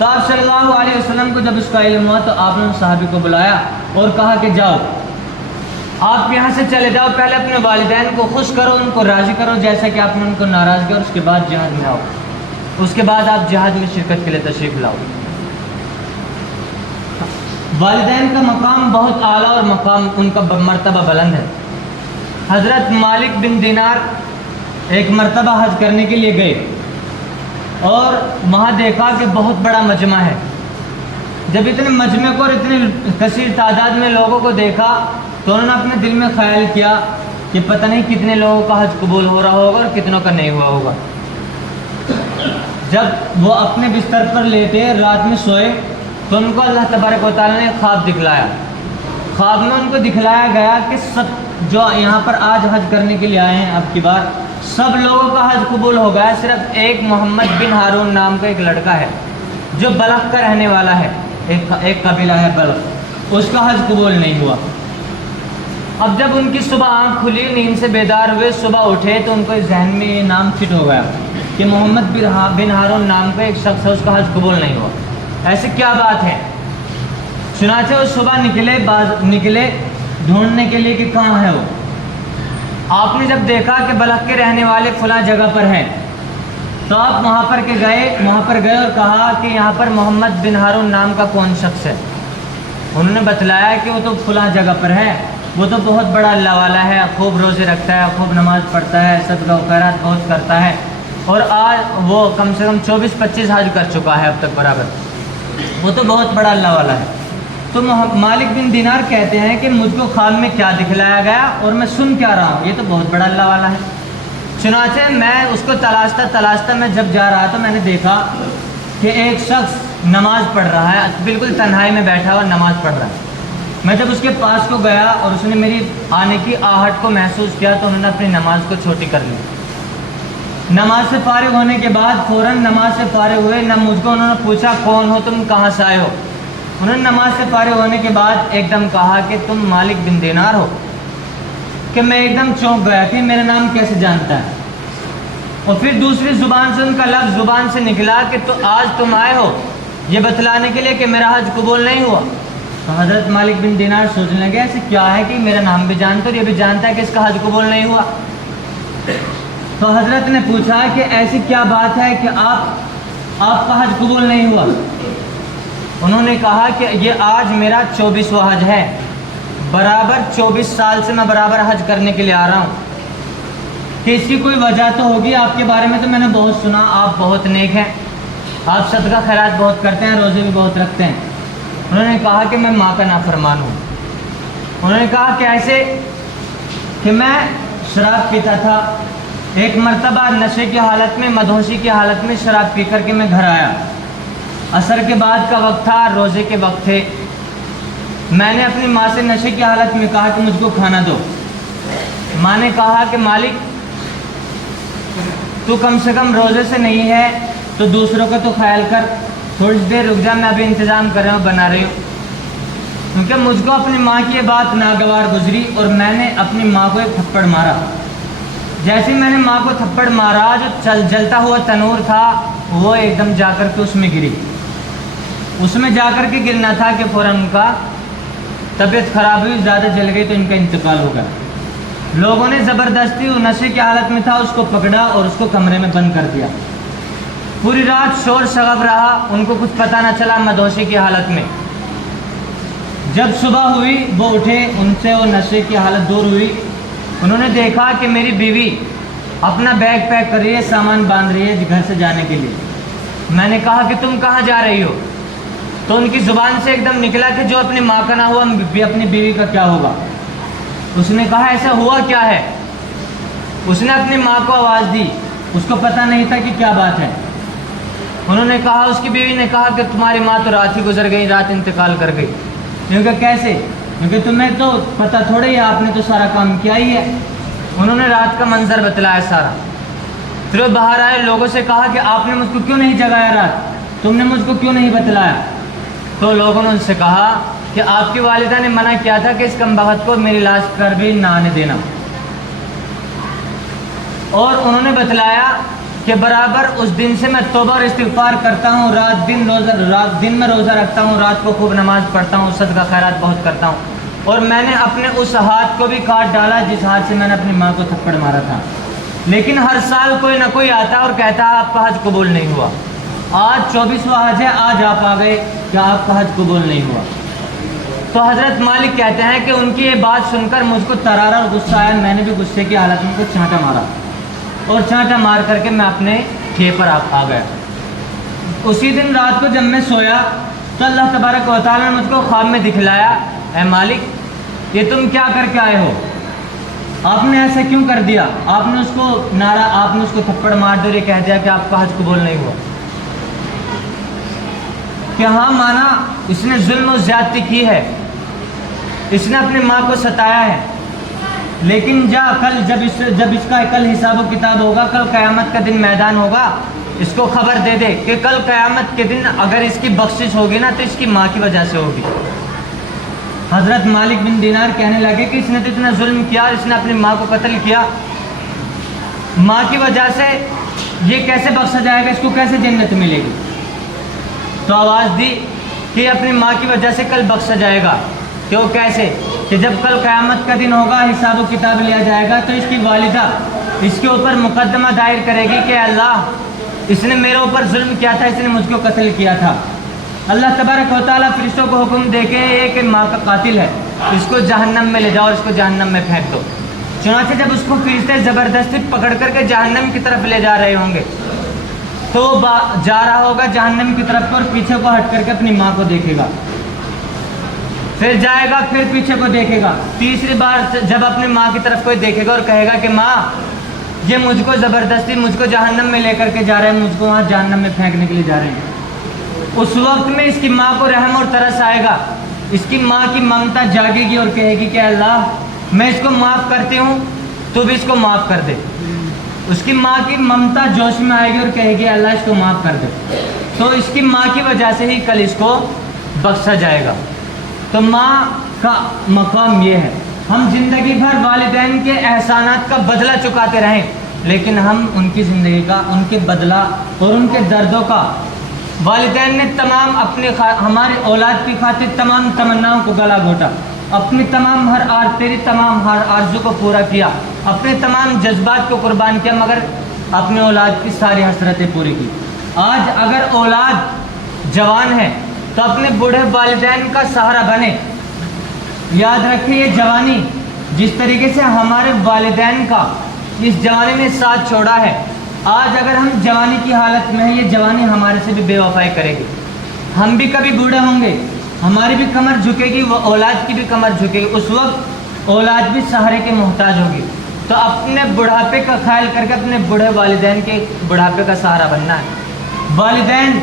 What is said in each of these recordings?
تو آپ صلی اللہ علیہ وسلم کو جب اس کا علم ہوا تو آپ نے صحابی کو بلایا اور کہا کہ جاؤ آپ یہاں سے چلے جاؤ، پہلے اپنے والدین کو خوش کرو، ان کو راضی کرو جیسا کہ آپ نے ان کو ناراض کیا، اور اس کے بعد جہاد میں آؤ، اس کے بعد آپ جہاد میں شرکت کے لیے تشریف لاؤ۔ والدین کا مقام بہت اعلیٰ اور مقام ان کا مرتبہ بلند ہے۔ حضرت مالک بن دینار ایک مرتبہ حج کرنے کے لیے گئے اور وہاں دیکھا کہ بہت بڑا مجمع ہے۔ جب اتنے مجمع کو اور اتنے کثیر تعداد میں لوگوں کو دیکھا تو انہوں نے اپنے دل میں خیال کیا کہ پتہ نہیں کتنے لوگوں کا حج قبول ہو رہا ہوگا اور کتنوں کا نہیں ہوا ہوگا۔ جب وہ اپنے بستر پر لیٹے رات میں سوئے تو ان کو اللہ تبارک و تعالیٰ نے خواب دکھلایا۔ خواب میں ان کو دکھلایا گیا کہ سب جو یہاں پر آج حج کرنے کے لیے آئے ہیں اب کی بار، سب لوگوں کا حج قبول ہو گیا، صرف ایک محمد بن ہارون نام کا ایک لڑکا ہے جو بلخ کا رہنے والا ہے، ایک قبیلہ ہے بلخ، اس کا حج قبول نہیں ہوا۔ اب جب ان کی صبح آنکھ کھلی، نیند سے بیدار ہوئے، صبح اٹھے تو ان کو ذہن میں یہ نام فٹ ہو گیا کہ محمد بن ہارون نام کا ایک شخص ہے، اس کا حج قبول نہیں ہوا، ایسے کیا بات ہے؟ چنانچہ وہ صبح نکلے ڈھونڈنے کے لیے کہ کہاں ہے وہ۔ آپ نے جب دیکھا کہ بلخ کے رہنے والے فلاں جگہ پر ہیں تو آپ وہاں پر گئے اور کہا کہ یہاں پر محمد بن ہارون نام کا کون شخص ہے؟ انہوں نے بتلایا کہ وہ تو فلاں جگہ پر ہے، وہ تو بہت بڑا اللہ والا ہے، خوب روزے رکھتا ہے، خوب نماز پڑھتا ہے، صدقہ و خیرات بہت کرتا ہے، اور آج وہ کم سے کم 24-25 حج کر چکا ہے اب تک برابر، وہ تو بہت بڑا اللہ والا ہے۔ تو مالک بن دینار کہتے ہیں کہ مجھ کو خواب میں کیا دکھلایا گیا اور میں سن کیا رہا ہوں، یہ تو بہت بڑا اللہ والا ہے۔ چنانچہ میں اس کو تلاشتا میں جب جا رہا تو میں نے دیکھا کہ ایک شخص نماز پڑھ رہا ہے، بالکل تنہائی میں بیٹھا ہوا نماز پڑھ رہا ہے۔ میں جب اس کے پاس کو گیا اور اس نے میری آنے کی آہٹ کو محسوس کیا تو انہوں نے اپنی نماز کو چھوٹی کر لی۔ نماز سے فارغ ہونے کے بعد فوراً نماز سے فارغ ہوئے، نہ مجھ کو انہوں نے پوچھا کون ہو تم، کہاں سے آئے ہو۔ انہوں نے نماز سے فارغ ہونے کے بعد ایک دم کہا کہ تم مالک بن دینار ہو، کہ میں ایک دم چونک گیا کہ میرا نام کیسے جانتا ہے۔ اور پھر دوسری زبان سے ان کا لفظ زبان سے نکلا کہ تو آج تم آئے ہو یہ بتلانے کے لیے کہ میرا حج قبول نہیں ہوا۔ تو حضرت مالک بن دینار سوچنے لگے ایسے کیا ہے کہ میرا نام بھی جانتا اور یہ بھی جانتا ہے کہ اس کا حج قبول نہیں ہوا۔ تو حضرت نے پوچھا کہ ایسی کیا بات ہے کہ آپ کا حج قبول نہیں ہوا؟ انہوں نے کہا کہ یہ آج میرا 24واں حج ہے، برابر 24 سال سے میں برابر حج کرنے کے لیے آ رہا ہوں، کہ اس کی کوئی وجہ تو ہوگی۔ آپ کے بارے میں تو میں نے بہت سنا، آپ بہت نیک ہیں، آپ صدقہ خیرات بہت کرتے ہیں، روزے بھی بہت رکھتے ہیں۔ انہوں نے کہا کہ میں ماں کا نافرمان ہوں۔ انہوں نے کہا کہ ایسے کہ میں شراب پیتا تھا، ایک مرتبہ نشے کی حالت میں، مدہوشی کی حالت میں شراب پی کر کے میں گھر آیا، عصر کے بعد کا وقت تھا، روزے کے وقت تھے، میں نے اپنی ماں سے نشے کی حالت میں کہا کہ مجھ کو کھانا دو۔ ماں نے کہا کہ مالک تو کم سے کم روزے سے نہیں ہے تو دوسروں کا تو خیال کر، تھوڑی دیر رک جا، میں ابھی انتظام کر رہا ہوں، بنا رہی ہوں۔ کیونکہ مجھ کو اپنی ماں کی یہ بات ناگوار گزری اور میں نے اپنی ماں کو ایک تھپڑ مارا۔ جیسے میں نے ماں کو تھپڑ مارا، جو جلتا ہوا تنور تھا وہ ایک دم جا کر کے اس میں گری، اس میں جا کر کے گرنا تھا کہ فوراً ان کا طبیعت خراب ہوئی، زیادہ جل گئی تو ان کا انتقال ہو گیا۔ لوگوں نے زبردستی وہ نشے کی حالت میں تھا اس کو پکڑا اور اس کو کمرے میں بند کر دیا۔ پوری رات شور شغب رہا، ان کو کچھ پتہ نہ چلا مدہوشی کی حالت میں۔ جب صبح ہوئی وہ اٹھے، ان سے وہ نشے کی حالت دور ہوئی، انہوں نے دیکھا کہ میری بیوی اپنا بیگ پیک کر رہی ہے، سامان باندھ رہی ہے گھر سے جانے کے لیے۔ میں نے کہا کہ تم کہاں جا رہی ہو؟ تو ان کی زبان سے ایک دم نکلا کہ جو اپنی ماں کا نہ ہوا اپنی بیوی کا کیا ہوگا۔ اس نے کہا ایسا ہوا کیا ہے؟ اس نے اپنی ماں کو آواز دی، اس کو پتہ نہیں تھا کہ کیا بات ہے۔ انہوں نے کہا، اس کی بیوی نے کہا کہ تمہاری ماں تو رات ہی گزر گئی، رات انتقال کر گئی۔ کیونکہ کیسے؟ کیونکہ تمہیں تو پتہ تھوڑے ہی، آپ نے تو سارا کام کیا ہی ہے۔ انہوں نے رات کا منظر بتلایا سارا۔ پھر وہ باہر آئے، لوگوں سے کہا کہ آپ نے مجھ کو کیوں نہیں جگایا رات، تم نے مجھ کو کیوں نہیں بتلایا؟ تو لوگوں نے ان سے کہا کہ آپ کی والدہ نے منع کیا تھا کہ اس کمبخت کو میری لاش پر بھی نہ آنے دینا، اور انہوں نے بتلایا کہ کے برابر اس دن سے میں توبہ اور استغفار کرتا ہوں، رات دن میں روزہ رکھتا ہوں، رات کو خوب نماز پڑھتا ہوں، صدقہ خیرات بہت کرتا ہوں، اور میں نے اپنے اس ہاتھ کو بھی کاٹ ڈالا جس ہاتھ سے میں نے اپنی ماں کو تھپڑ مارا تھا۔ لیکن ہر سال کوئی نہ کوئی آتا اور کہتا ہے آپ کا حج قبول نہیں ہوا۔ آج 24واں حج ہے، آج آپ آ گئے کہ آپ کا حج قبول نہیں ہوا۔ تو حضرت مالک کہتے ہیں کہ ان کی یہ بات سن کر مجھ کو ترارا اور غصہ آیا، میں نے بھی غصے کی حالت میں ان کو چانٹا مارا، اور چانٹا مار کر کے میں اپنے کھے پر آ گیا۔ اسی دن رات کو جب میں سویا تو اللہ تبارک و تعالیٰ نے مجھ کو خواب میں دکھلایا، اے مالک یہ تم کیا کر کے آئے ہو، آپ نے ایسا کیوں کر دیا، آپ نے اس کو تھپڑ مار دیا اور یہ کہہ دیا کہ آپ کا حج قبول نہیں ہوا۔ کہ ہاں مانا اس نے ظلم و زیادتی کی ہے، اس نے اپنی ماں کو ستایا ہے، لیکن کل جب اس کا کل حساب و کتاب ہوگا، کل قیامت کا دن میدان ہوگا، اس کو خبر دے دے کہ کل قیامت کے دن اگر اس کی بخشش ہوگی نا تو اس کی ماں کی وجہ سے ہوگی۔ حضرت مالک بن دینار کہنے لگے کہ اس نے تو اتنا ظلم کیا، اس نے اپنی ماں کو قتل کیا، ماں کی وجہ سے یہ کیسے بخشا جائے گا، اس کو کیسے جنت ملے گی؟ تو آواز دی کہ اپنی ماں کی وجہ سے کل بخشا جائے گا۔ کیوں کیسے؟ کہ جب کل قیامت کا دن ہوگا، حساب و کتاب لیا جائے گا، تو اس کی والدہ اس کے اوپر مقدمہ دائر کرے گی کہ اللہ اس نے میرے اوپر ظلم کیا تھا، اس نے مجھ کو قتل کیا تھا۔ اللہ تبارک و تعالیٰ فرشتوں کو حکم دے کے کہ ماں کا قاتل ہے، اس کو جہنم میں لے جاؤ اور اس کو جہنم میں پھینک دو۔ چنانچہ جب اس کو فرشتے زبردستی پکڑ کر کے جہنم کی طرف لے جا رہے ہوں گے تو وہ جا رہا ہوگا جہنم کی طرف اور پیچھے کو ہٹ کر کے اپنی ماں کو دیکھے گا، پھر جائے گا، پھر پیچھے کو دیکھے گا، تیسری بار جب اپنی ماں کی طرف کوئی دیکھے گا اور کہے گا کہ ماں یہ مجھ کو زبردستی مجھ کو جہنم میں لے کر کے جا رہے ہیں، مجھ کو وہاں جہنم میں پھینکنے کے لیے جا رہے ہیں، اس وقت میں اس کی ماں کو رحم اور ترس آئے گا، اس کی ماں کی ممتا جاگے گی اور کہے گی کہ اللہ میں اس کو معاف کرتی ہوں، تو بھی اس کو معاف کر دے۔ اس کی ماں کی ممتا جوش میں آئے گی اور کہے گی اللہ اس کو معاف کر دے، تو اس کی ماں کی وجہ سے ہی کل اس کو بخشا جائے گا۔ تو ماں کا مقام یہ ہے، ہم زندگی بھر والدین کے احسانات کا بدلہ چکاتے رہیں، لیکن ہم ان کی زندگی کا، ان کے بدلہ اور ان کے دردوں کا، والدین نے تمام ہماری اولاد کی خاطر تمام تمناؤں کو گلا گھوٹا، اپنی تیری تمام ہر آرزو کو پورا کیا، اپنے تمام جذبات کو قربان کیا، مگر اپنی اولاد کی ساری حسرتیں پوری کی۔ آج اگر اولاد جوان ہے تو اپنے بوڑھے والدین کا سہارا بنے۔ یاد رکھیں یہ جوانی جس طریقے سے ہمارے والدین کا اس جوانی نے ساتھ چھوڑا ہے، آج اگر ہم جوانی کی حالت میں ہیں، یہ جوانی ہمارے سے بھی بے وفائی کرے گی، ہم بھی کبھی بوڑھے ہوں گے، ہماری بھی کمر جھکے گی، وہ اولاد کی بھی کمر جھکے گی، اس وقت اولاد بھی سہارے کے محتاج ہوگی۔ تو اپنے بڑھاپے کا خیال کر کے اپنے بوڑھے والدین کے بڑھاپے کا سہارا بننا ہے۔ والدین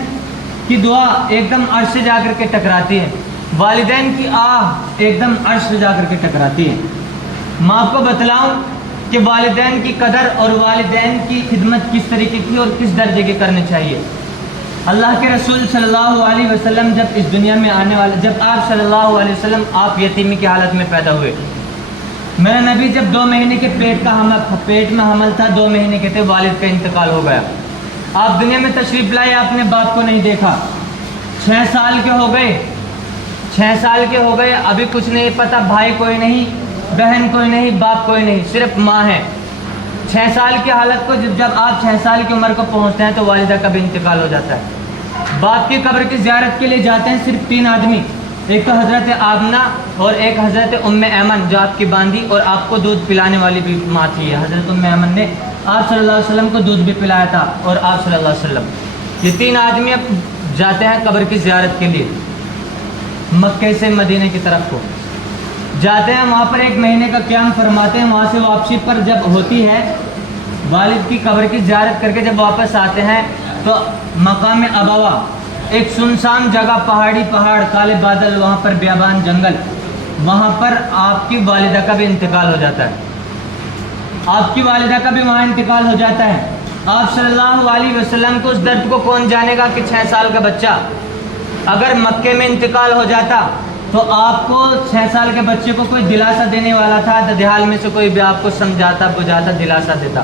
کی دعا ایک دم عرش سے جا کر کے ٹکراتی ہے، والدین کی آہ ایک دم عرش سے جا کر کے ٹکراتی ہے۔ میں آپ کو بتلاؤں کہ والدین کی قدر اور والدین کی خدمت کس طریقے کی اور کس درجے کی کرنی چاہیے۔ اللہ کے رسول صلی اللہ علیہ وسلم جب اس دنیا میں آنے والے، جب آپ صلی اللہ علیہ وسلم آپ یتیمی کی حالت میں پیدا ہوئے، میرا نبی جب 2 مہینے کے پیٹ میں حمل تھا، 2 مہینے کے تھے، والد کا انتقال ہو گیا۔ آپ دنیا میں تشریف لائے، آپ نے باپ کو نہیں دیکھا، 6 سال کے ہو گئے، 6 سال کے ہو گئے، ابھی کچھ نہیں پتہ، بھائی کوئی نہیں، بہن کوئی نہیں، باپ کوئی نہیں، صرف ماں ہے۔ 6 سال کی حالت کو جب آپ 6 سال کی عمر کو پہنچتے ہیں تو والدہ کا بھی انتقال ہو جاتا ہے۔ باپ کی قبر کی زیارت کے لیے جاتے ہیں صرف 3 آدمی، ایک تو حضرت آمنہ اور ایک حضرت ایمن جو آپ کی باندھی اور آپ کو دودھ پلانے والی بھی ماں تھی۔ حضرت ایمن نے آپ صلی اللہ علیہ وسلم کو دودھ بھی پلایا تھا، اور آپ صلی اللہ علیہ وسلم، یہ 3 آدمی اب جاتے ہیں قبر کی زیارت کے لیے، مکے سے مدینے کی طرف کو جاتے ہیں، وہاں پر 1 مہینے کا قیام فرماتے ہیں، وہاں سے واپسی پر جب ہوتی ہے، والد کی قبر کی زیارت کر کے جب واپس آتے ہیں تو مقام ابوا، ایک سنسان جگہ، پہاڑ، کالے بادل، وہاں پر بیابان جنگل، وہاں پر آپ کی والدہ کا بھی انتقال ہو جاتا ہے، آپ کی والدہ کا بھی وہاں انتقال ہو جاتا ہے۔ آپ صلی اللہ علیہ وسلم کو اس درد کو کون جانے گا کہ 6 سال کا بچہ اگر مکے میں انتقال ہو جاتا تو آپ کو 6 سال کے بچے کو کوئی دلاسا دینے والا تھا، ددیال میں سے کوئی بھی آپ کو سمجھاتا، بجھاتا، دلاسا دیتا،